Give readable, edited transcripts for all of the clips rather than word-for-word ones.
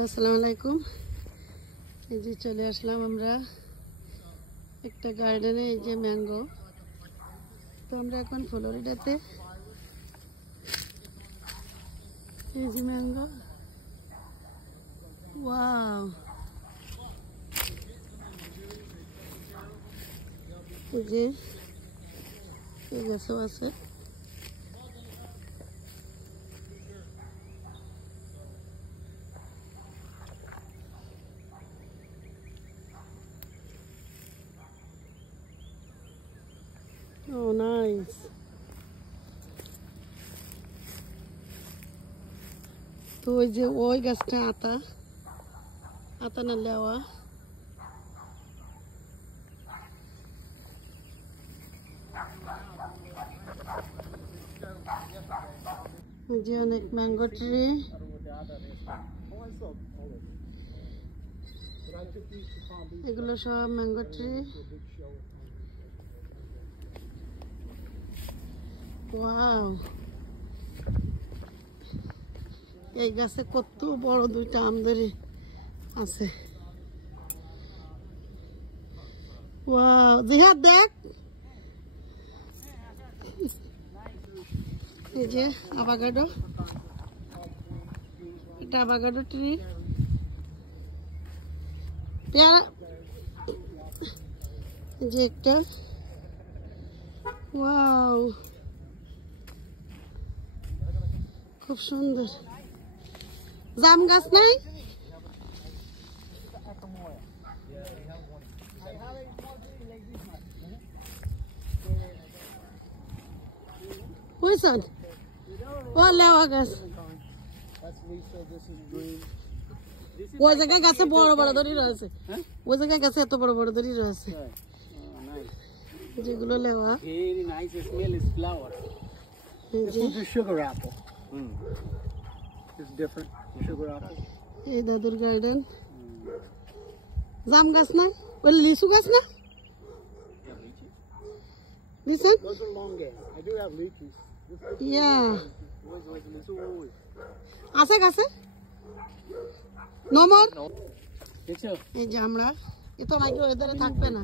আসসালামু আলাইকুম। এই যে চলে আসলাম আমরা একটা গার্ডেনে, এই যে ম্যাঙ্গো। তো আমরা এখন ফ্লোরিডাতে। এই যে ম্যাঙ্গো, ওয়াও! এই যে এই গাছও আছে। Oh, nice. তো ওই যে ওই গাছটা আতা না লেওয়া। ওই যে অনেক ম্যাঙ্গো ট্রি। এগুলো সব ম্যাঙ্গো ট্রি। ওয়াও! এই গাছে কত বড় দুইটা আমদারি আছে। ওয়াও! জিহাদ দেখ, এই যে আভাকাডো, এটা আভাকাডো ট্রি। পেয়ারা, এই যে একটা। ওয়াও, খুব সুন্দর। জাম গাছ নাই? বুঝছেন? ও লেওয়া গাছ। ওই জায়গায় গাছে বড় বড় দড়ি রয়েছে। ওই জায়গায় গাছে এত বড় বড় দড়ি রয়েছে, যেগুলো লেওয়া। Very nice. The smell is flower. This one's a sugar apple. It's different. Sugar apple. এই দাদুর গার্ডেন। জাম গাছ না? ওই লিচু গাছ না? লিচু? Those are long gas. I do have lychees. ইয়া, আছে গাছে? নমর? এই যে আমরা, এ তো নাকি ওয়েদারে থাকবে না।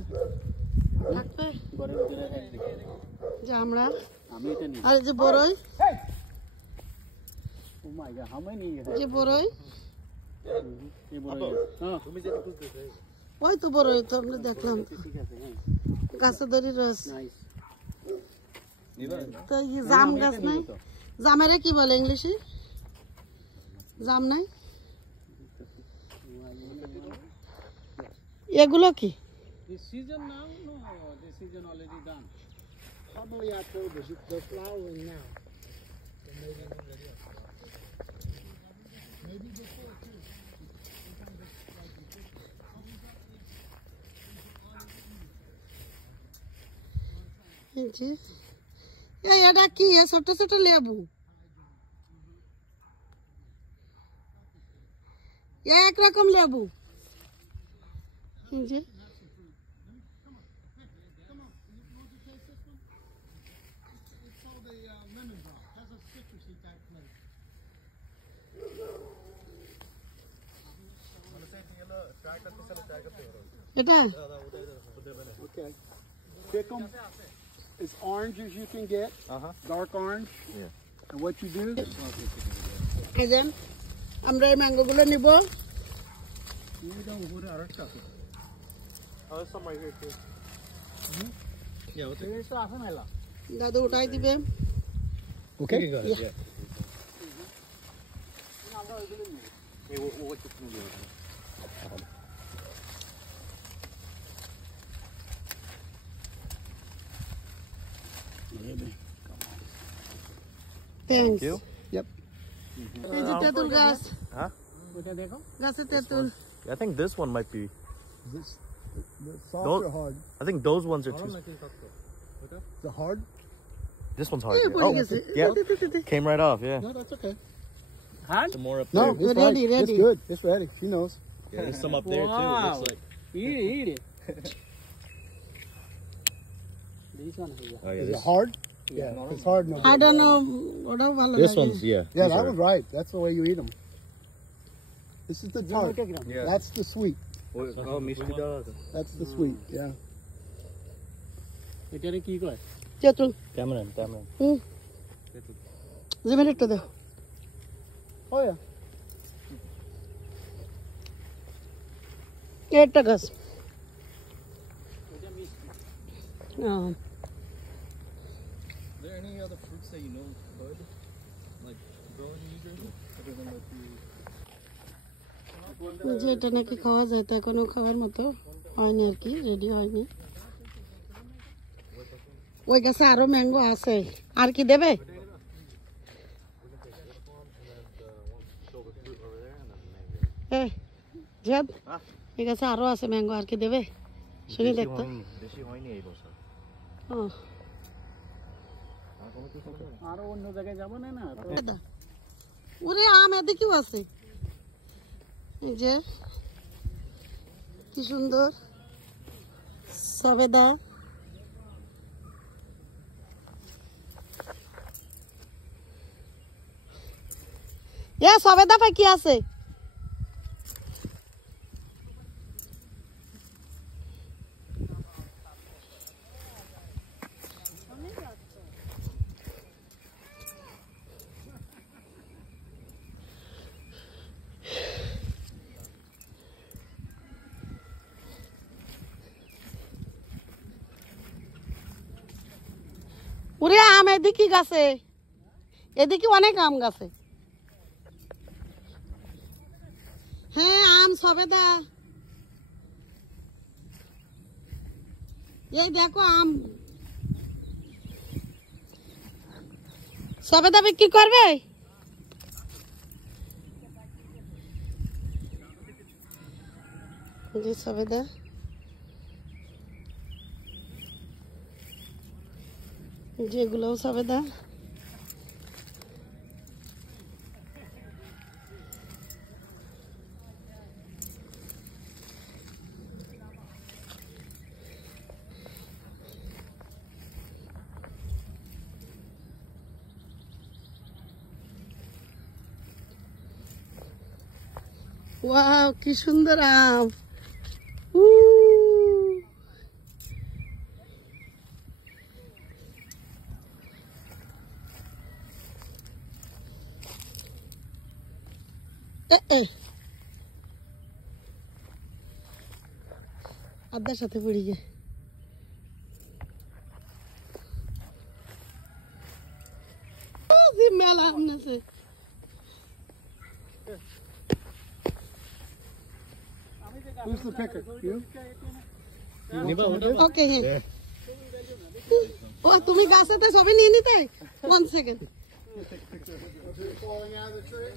থাকবে? যে আমরা, আর এই যে বড়ই। Oh my God, how many? যে বড়ই, ওই তো বড়ই তো আমরা দেখলাম, গাছে দড়ি রয়েছে। তো এই জাম গাছ নাই? জামেরা কি বলে ইংলিশে? জাম নাই? এগুলো কি? This season now? No, this season already done. Probably October. They're flowering now. So maybe not ready. Maybe before too. এই যে, এই এটা কি? ছোট ছোট লেবু, একরকম লেবু। এই যে এটা Okay. Pick them as orange as you can get. Dark orange. Yeah. And what you do? এই যে আমরা এই ম্যাঙ্গো গুলো নিব। You don't put it out of Oh, there's some right here too. Yeah, what's it? দাদু উঠাই দিবে। Okay. Yeah. Hey, what's this gonna do? Thanks. Yep. এই যে তেঁতুল গাছ, Huh? গাছে তেঁতুল। I think this one might be. This the soft Those- or hard? I think those ones are too. The hard? This one's hard. এই Yeah. পড়ে Oh, গেছে। yeah. Came right off. Yeah. No, that's okay. Some more up No, there. it's Ready, fine. ready. It's good. It's ready. She knows. Yeah, there's some up there too. It looks like. Eat it. These one here. Oh yeah. Is it This, hard? Yeah, it's hard. No. I don't know, ওটাও ভালো this লাগে। one's yeah. Yeah, these that are- one's right. That's the way you eat them. This is the tart. Yeah. That's the sweet. Oh, Mishti does. That's the sweet. Yeah. এটারে কি কয়? তেঁতুল Tamarind. হুম জিমের একটা দাও Oh yeah. একটা গাছ Are there any other fruits that you know could like grow in New Jersey other than like the? যে এটা নাকি খাওয়া যায় তা এখনো খাওয়ার মতো হয়নি আর কি রেডি হয়নি ওই গাছে আরো ম্যাঙ্গো আছে আর কি দেবে এই জিয়াদ এই গাছে আরো আছে ম্যাঙ্গো আর কি দেবে শুনি দেখতো দেশি হয়নি এই বছর। ও আরো অন্য জায়গায় যাব না না তো দাদা ওরে আম এদিকেও আছে এই যে কি সুন্দর সবেদা সবেদা পাখি আছে ওরে আম এদিকে গাছে এদিকে অনেক আম গাছে হ্যাঁ আম সবেদা এই দেখো আম সবেদা বিক্রি করবে জি সবেদা যেগুলোও সবেদা ওয়াও কি সুন্দর আম আদার সাথে পড়ি গে মেলা আমনেছে Who's the picker? You? ওকে হ্যাঁ ও তুমি গাছেতে সবই নিয়ে নিতে 1 second Falling out of the tree.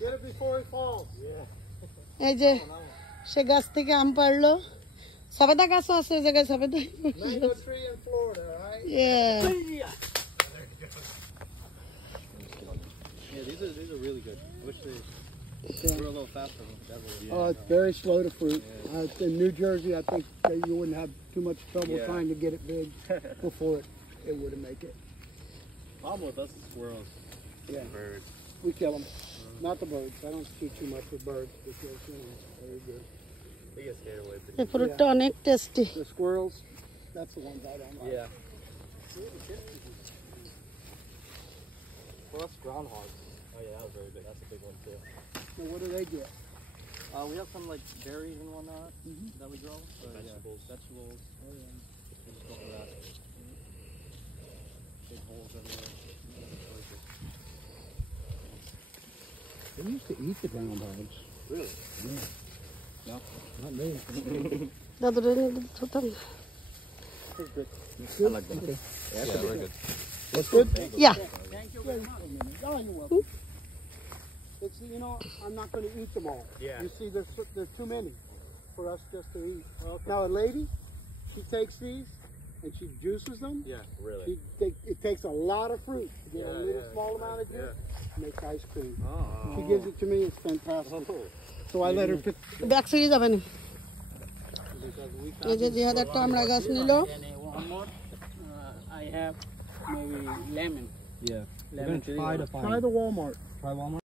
Get it before he falls. এই যে সে গাছ থেকে আম পারলো সবেদা গাছও আছে ওই জায়গায় সবেদা Mango tree in Florida, right? Yeah, these are really good. I wish they were a little faster. Oh, it's very slow to fruit. In New Jersey, I think that you wouldn't have too much trouble trying to get it big before it would make it. Problem with us is squirrels. Yeah. Birds. We kill them. Not the birds. I don't shoot too much with birds because, very good. They get scared away. এই ফ্রুটটা অনেক tasty The squirrels, that's the ones I don't like. Yeah. Well, that's groundhogs. Oh yeah, that was very big. That's a big one too. So what do they get? We have some like berries and whatnot that we grow. So, vegetables. Yeah, vegetables. Oh yeah. We just go for that. Big holes everywhere. They used to eat the groundhogs. Really? Yeah. No. Not me. দাদুরে ছোটাম I like them. Okay. Yeah, very good. That's good? Yeah Thank you very much. Oh, you're welcome. It's, I'm not going to eat them all. Yeah. You see, there's too many for us just to eat. Okay. Now, a lady, she takes these and she juices them. Yeah, really. It takes a lot of fruit to get a little small amount of juice. Makes ice cream. Oh. She gives it to me. It's fantastic. So I let her pick. Back series যাবে না এই যে জিহাদ একটা আমরা গাছ নিল one more I have maybe lemon Yeah. lemon tree. Try the Walmart. Try Walmart.